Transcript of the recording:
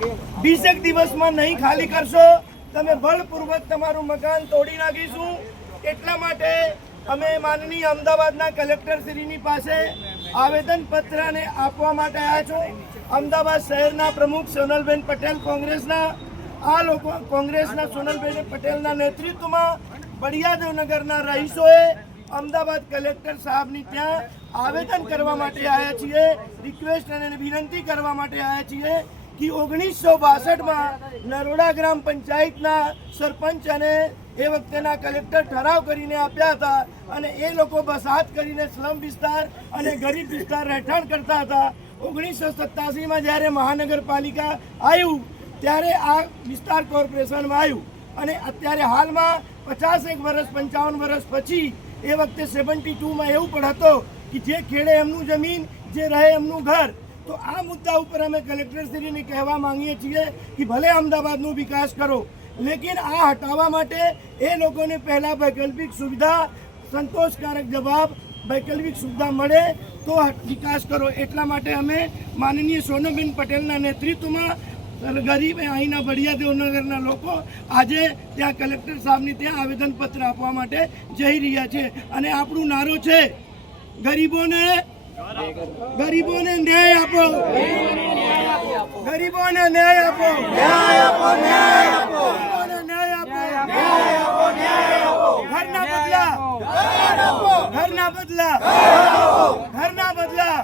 20 દિવસમાં નહીં ખાલી કરશો તમે બળપૂર્વક તમારું મકાન તોડી નાખીશું। એટલા માટે અમે માનનીય અમદાવાદના કલેક્ટર શ્રીની પાસે આવેદનપત્રને આપવા માટે આવ્યા છો। અમદાવાદ શહેરના પ્રમુખ સોનલબેન પટેલ કોંગ્રેસના આ લોકો કોંગ્રેસના સોનલબેન પટેલના નેતૃત્વમાં બળિયાદેવનગરના રહીશોએ અમદાવાદ કલેક્ટર સાહેબની ત્યાં આવેદન કરવા માટે આવ્યા છીએ, રિક્વેસ્ટ અને વિનંતી કરવા માટે આવ્યા છીએ કે 1962માં નરોડા ગ્રામ પંચાયતના સરપંચ અને એ વખતેના કલેક્ટર ઠરાવ કરીને આપ્યા હતા અને એ લોકો બસાત કરીને સ્લમ વિસ્તાર અને ગરીબ વિસ્તાર રહેઠાણ કરતા હતા। 1987માં જ્યારે મહાનગરપાલિકા આવ્યું ત્યારે આ વિસ્તાર કોર્પોરેશનમાં આવ્યું અને અત્યારે હાલમાં 51 વર્ષ 55 વર્ષ પછી એ વખતે 72માં એવું પણ હતો કે જે ખેડે એમનું જમીન, જે રહે એમનું ઘર। તો આ મુદ્દા ઉપર અમે કલેક્ટરશ્રીને કહેવા માંગીએ છીએ કે ભલે અમદાવાદનો વિકાસ કરો, લેકિન આ હટાવવા માટે એ લોકોને પહેલાં વૈકલ્પિક સુવિધા, સંતોષકારક જવાબ, વૈકલ્પિક સુવિધા મળે તો વિકાસ કરો। એટલા માટે અમે માનનીય સોનલબેન પટેલના નેતૃત્વમાં ગરીબ અહીંના બળિયાદેવનગરના લોકો આજે ત્યાં કલેક્ટર સાહેબની ત્યાં આવેદનપત્ર આપવા માટે જઈ રહ્યા છે અને આપણું નારો છે ગરીબોને ન્યાય આપો, ગરીબોને ન્યાય આપો, ન્યાય આપો, ન્યાય આપો, ન્યાય આપો, ઘરના બદલા, ઘરના બદલા, ઘરના બદલા,